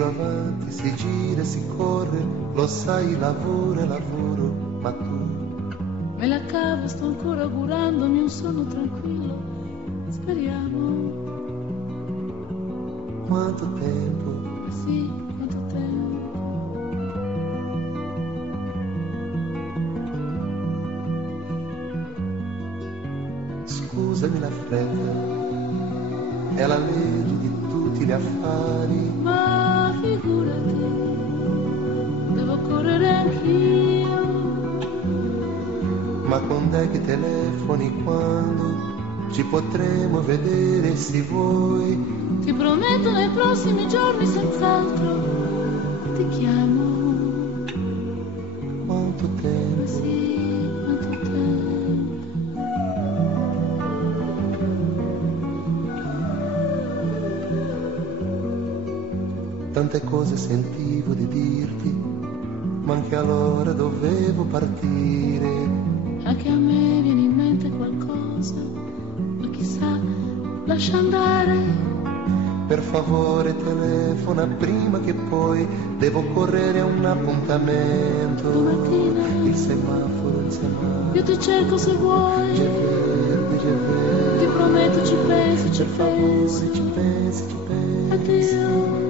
tiro avanti, si gira e si corre, lo sai, lavoro e lavoro, ma tu? Me la cavo, sto ancora augurandomi un sonno tranquillo, speriamo. Quanto tempo? Sì, quanto tempo. Scusami la fretta, è la legge di tutti gli affari. Ma figurati, devo correre anch'io. Ma quando è che telefoni, quando ci potremo vedere se vuoi? Ti prometto nei prossimi giorni senz'altro ti chiamo. Quanto tempo? Sì, quanto tempo. Tante cose sentivo di dirti, ma anche allora dovevo partire. Anche a me viene in mente qualcosa, ma chissà, lascia andare. Per favore telefona prima che poi devo correre a un appuntamento. Domattina Il semaforo, io ti cerco se vuoi. già verde, già verde. Ti prometto ci pensi, ci Per favore pensi. ci pensi, ci pensi. Addio.